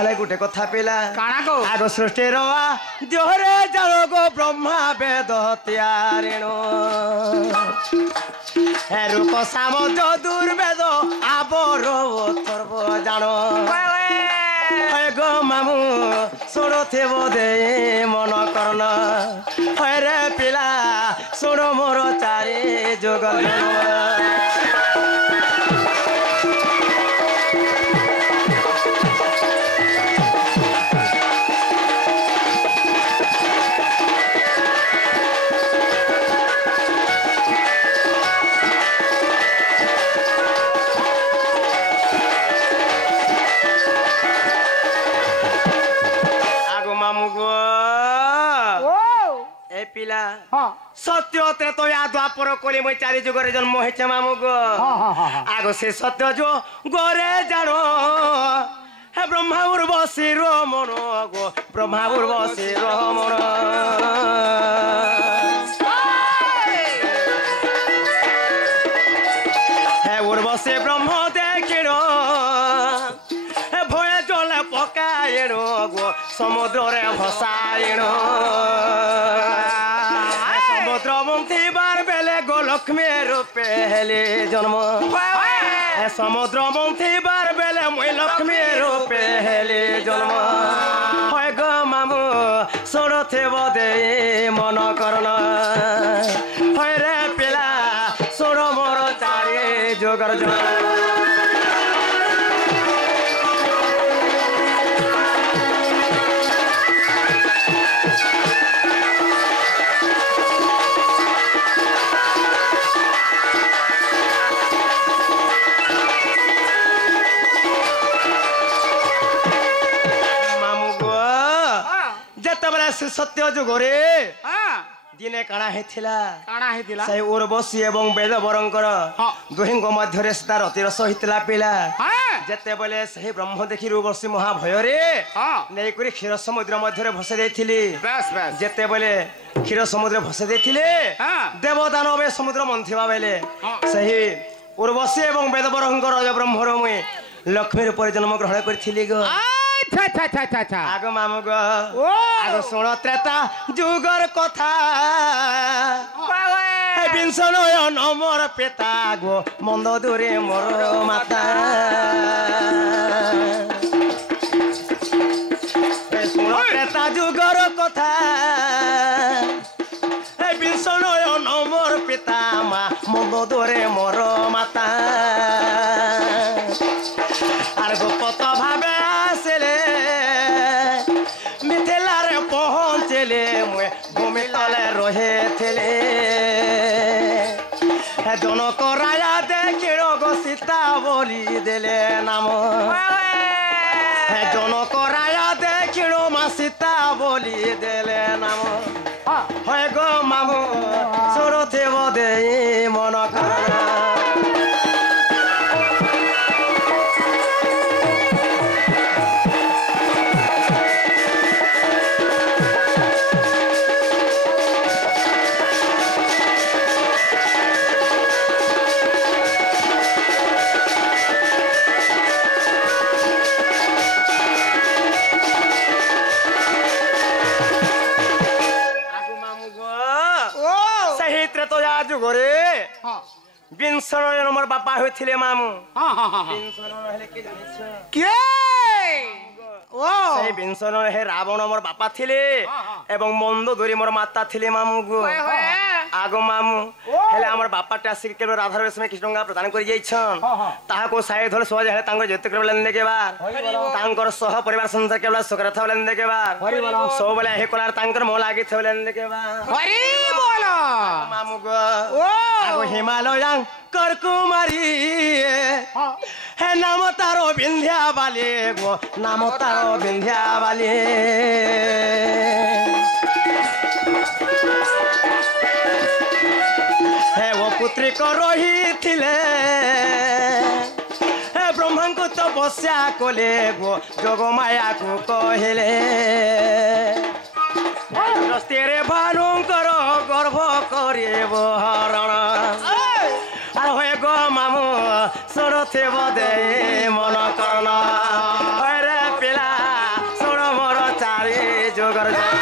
हेले गुटे कथा पिला काना को आगो सृष्टि रवा जोहरे जानो गो ब्रह्मा वेद त्यारिणो हे रूप साम जो दुर्वेद आबर थर्व जानो हे गो मामू सुनो थेव दे मन करन हे रे पिला सुनो मोर चारि जोगन सत्य त्रेतो या द्वापर कोली मैं चारि जुगरे जन्म हेचे मामू गो आगो से सत्य जो गोरे जानो हे ब्रह्मा उर्वशी रमण गो ब्रह्मा उर्वशी रमण हे उर्वशी ब्रह्म देखिनो हे भय जले पकाइनो गो समुद्र रे भसाइनो समुद्र बार बेले गो लक्ष्मी रूपे हेले जन्म समुद्र बार बेले मुई लक्ष्मी रूपे हेले जन्म হয় गो मामू सोड़ थेब दे मन करन হয় रे पिला सोड़ मोर चारि जोगर सत्य जुगरे दिने काना हेथिला से उर्वशी एवं वेद बरंकर दुहिंग मध्यरे तार अतिरस हितला पिला जेते बेले सही ब्रह्म देखि उर्वशी महाभय रे नै करी क्षीर समुद्र मध्यरे भसे देथिली जेते बेले क्षीर समुद्र भसे देथिले देवदानवे समुद्र मंथिबा बेले सही उर्वशी एवं वेद बरंकर ब्रह्मर मुई लक्ष्मी रूप जन्म ग्रहण करथिली गो आगो मामू गो आगो सुन त्रेता जुगर कथा विंशन मोर पेता गो मंद दूरे मोर माता सुन त्रेता जुगर कथा विंशन मोर पिता मा मंद दूरे मोर माता आर गोपत भावे भूमि तले रहे थे जनक राजा देखिण गो सीता बोली देले नाम जनक राजा देखिण मा सीता बोली देले नाम है गो मामू सोड़ थेब दे मन करन विंशन मोर बापा होइथिले मामू विंशन रहले के जानिछ के से विंशन हे रावण मोर बापा थिले एवं मंदोदरी मोर माता थिले मामू गो आगो मामू हेले हमर बापा टासी के राधा रस में कृष्ण गंगा प्रदान कर जाइछन ताहा को साय धल सोज हेले तांगर जते कर लेन के बार तांकर सह परिवार संसार के वाला सुकर था लेन के बार सो बोले हे कोलार तांकर मो लागी थे लेन के बार हरि बोलो मामू गो आगो हिमालय कर कुमारी हे नाम तारो विंध्या वाले गो नाम तारो विंध्या वाले हे वो पुत्री को रही थिले हे ब्रह्मा को तपस्या कोले गो जोग माया को कहले तेरे भानु करो गर्भ करे हरण आरे गो मामू सोड़ थेब दे मन करन रे पिला कर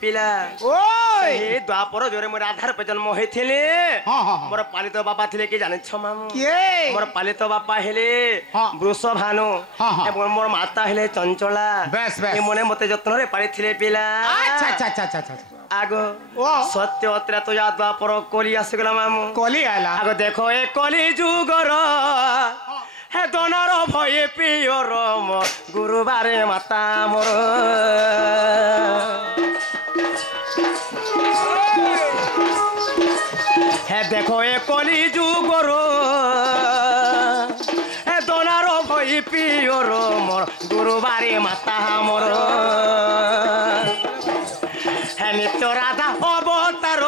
पिला ओए द्वापर जोरे मोर आधार पे जन्म होइथिले मोर पालित बापा थिले कि जाने छ मामू के मोर पालित बापा हेले वृष भानु एवं मोर माता हेले चंचला बस बस ए मने मते जत्न रे पाली थिले पिला अच्छा अच्छा अच्छा अच्छा आगो सत्य अत्रा तो या द्वापर कोली आसी गला मामू कोली आला आगो देखो ए कोली जुगर हे दोनार भय पियर मोर गुरुबारे माता मोर हे देखो ए कली जुगर हे दोनार भई पियर मोर गुरुबारी माता मोर हे नित्य राधा अवतार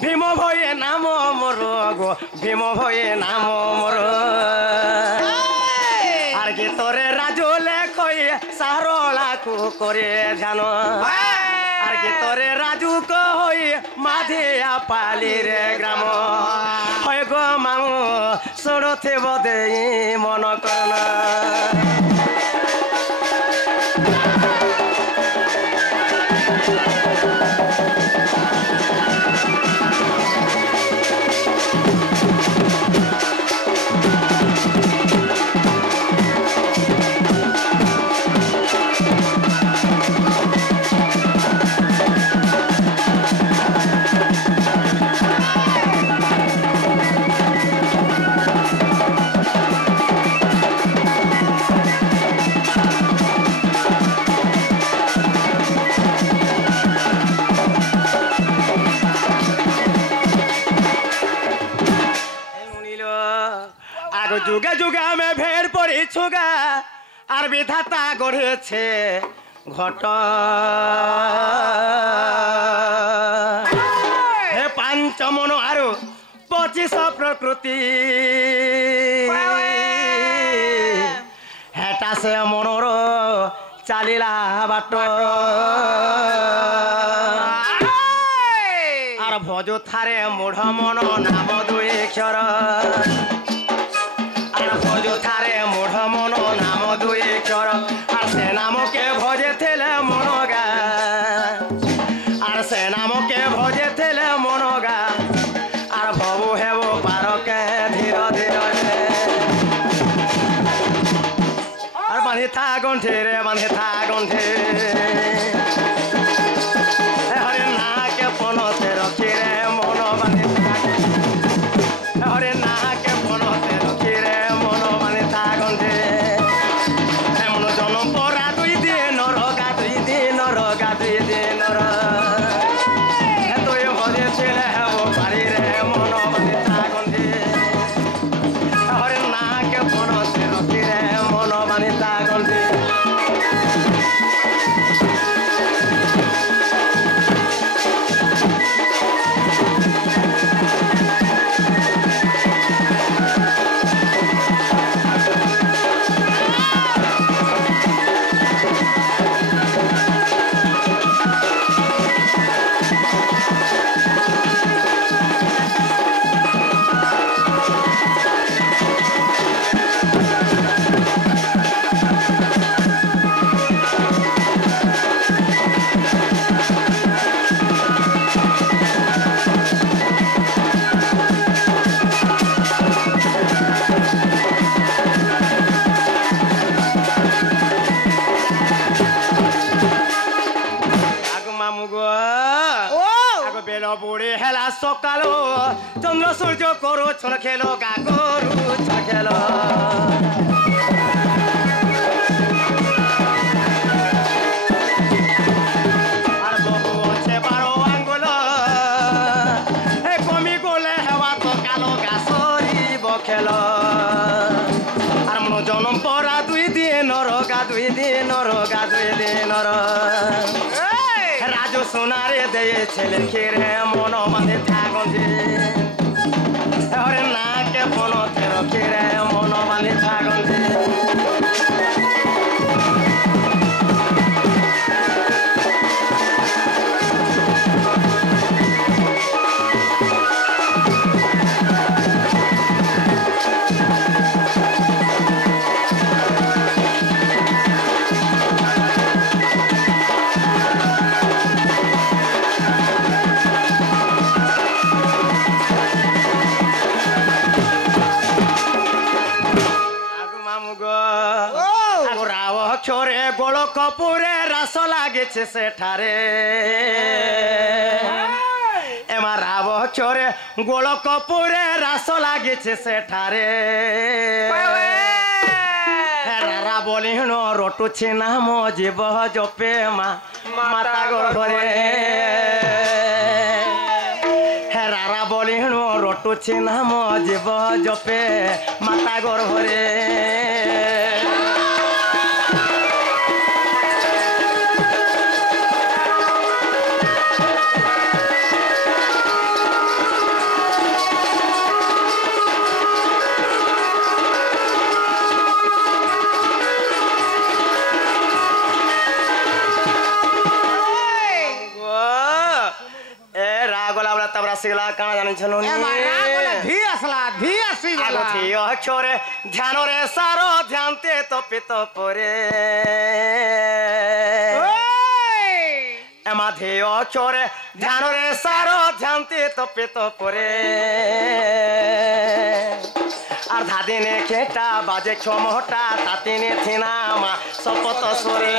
भीम भये नाम मोर गो भीम भये नाम मोर आर गीतरे राजू लेखई सारला को करे ध्यान तोरे राजू को होई माधिया पाली रे ग्राम होय गो मामू सोड़थे बदे मन करना जुगा जुगा में भेड़ पड़ी छुगा और विधाता गढ़ेছে घट हे पांच मन और 25 प्रकृति हेटा से मनर चलिला बाट और भज थारे मूढ़ मन नाम 2 अक्षर थारे मूढ़ मन नाम 2 अक्षर और से नाम के भजे थे मनगा और से नाम के भजे थे मनगा और भबू हेबो पार के धीरे धीरे और बांधे था गंठे रे बांधे था गंठे हरे ना के पनते रखी रे मन बांधे हरे ना के पनते रखी रे सकालो चंद्र सूर्य करो छन खेलो गा करू छ खेलो आर बहु छे 12 आंगुल ए कमी गोले हेवा तो कालो गा सरी बखेलो आर मन जन्म परा 2 दिन रो गा 2 दिन रो गा 2 दिन रो राजू सोनारे दे छेले खेरे मन बांधे था गंजे ରଖିରେ ମନ ବାଲି ଥାଗନ୍ତି छोरे गोल कपूरे रस लागे सेठारे एमा राव छोरे गोल कपूरे रस लागे सेठारे रारा बोली नो रोटू छिना मो जीव जपे माता गर्भरे रारा बोली नो रोटू छिना मो जीव जपे माता गर्भरे सिगला काना जानि छनो नि धी आगो थी छोरे ध्यान रे सारो ध्यानते तो पित परे एमा धेय छोरे ध्यान रे सारो ध्यानते तो पित परे अर्धा दिने खेटा बाजे छमोटा तातिने थिना मा सपत सोरे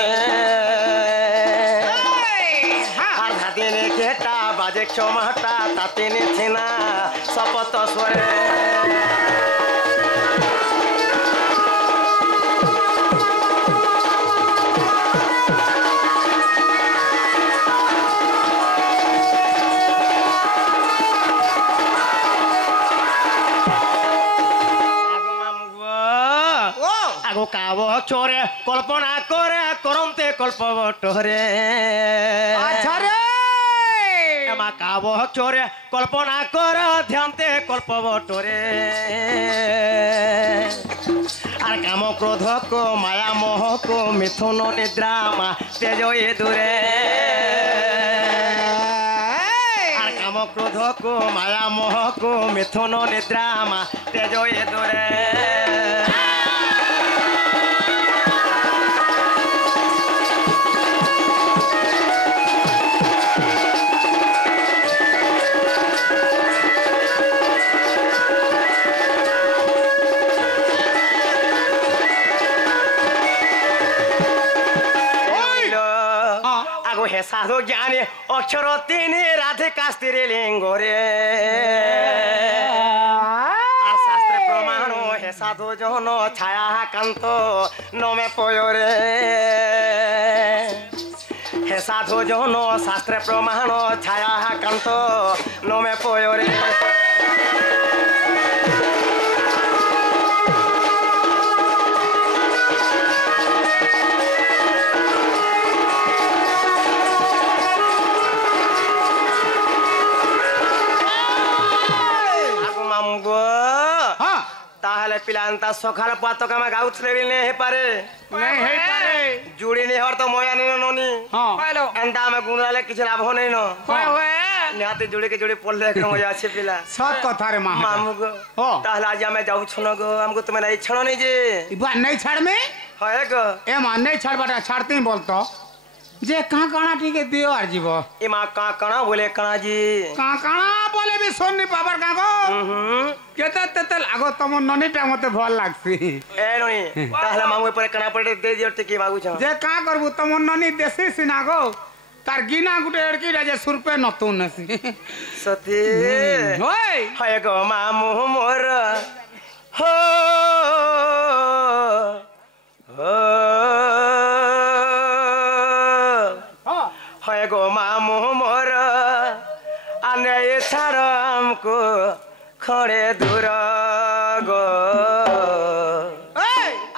दिने केटा बाजे क्षमता तातिने थिना सपत स्वरे आगो काव छोरे कल्पना करे करंते कल्पवटरे अच्छा रे काव चोरे कल्पना कर ध्यानते कल्पवटरे आर काम क्रोध को माया मोह को मिथुन निद्रा मा तेज ये दूरे आर काम क्रोध को माया मोह को मिथुन निद्रा मा तेज ये दूरे साधु ज्ञानी अक्षर तीन राधिका स्त्री लिंगोरे शास्त्र प्रमाण हे साधु जन छाया कांत नमे पयोरे हे साधु जन शास्त्र प्रमाण छाया कांत नमे पयोरे पिलांता सखाल पातक में गाउथले भी नहीं पारे जुड़ी नहीं हर तो मोया नहीं नोनी हेलो एंदा में गुंडाले किछ लाभ नहीं न होए निहाते जुड़ी के जुड़ी पड़ले के मोया छे पिला सब कथा रे मामू गो ताहले आज हमें जाऊ छनो गो हमको तुम्हें नहीं छनो नहीं जे इबा नहीं छाड़ में होए गो ए मान नहीं छाड़ बाटा छाड़ते ही बोलतो जे कहां काना ठीक है दियो आर जीवो ए मा का काना बोले काना जी का काना बोले भी सुन नहीं पाबर का गो केते तेते लागो तम ननीटा मते भल लागसी ए ननी ताहले मामू पर काना पड़े दे दियो टिकी मागु छ जे का करबू तम ननी देसी सिना गो तार गिना गुटे एड़की राजे सुरपे नतु नसी सती होय हाय गो मामू मोर हो हो हाय गो मामू मोर आने छाड़ हमको खड़े दूर गो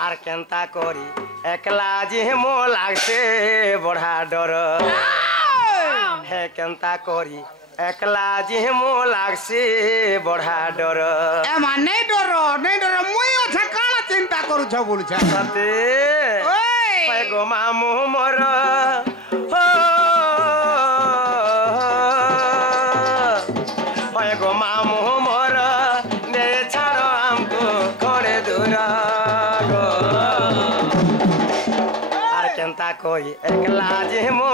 आर केंता करी एकला जी मो लागसे बड़ा डर हे केंता करी একলা যে মো লাগছে বড়া ডর এ মানে नहीं डर मुई ओछा काला चिंता करू छ बोलू छ সাথে ओए হয় গো মামু মর হয় গো মামু মর নে ছাড়ো আমকো করে দূর গো আর কেনতা কই একলা যে মো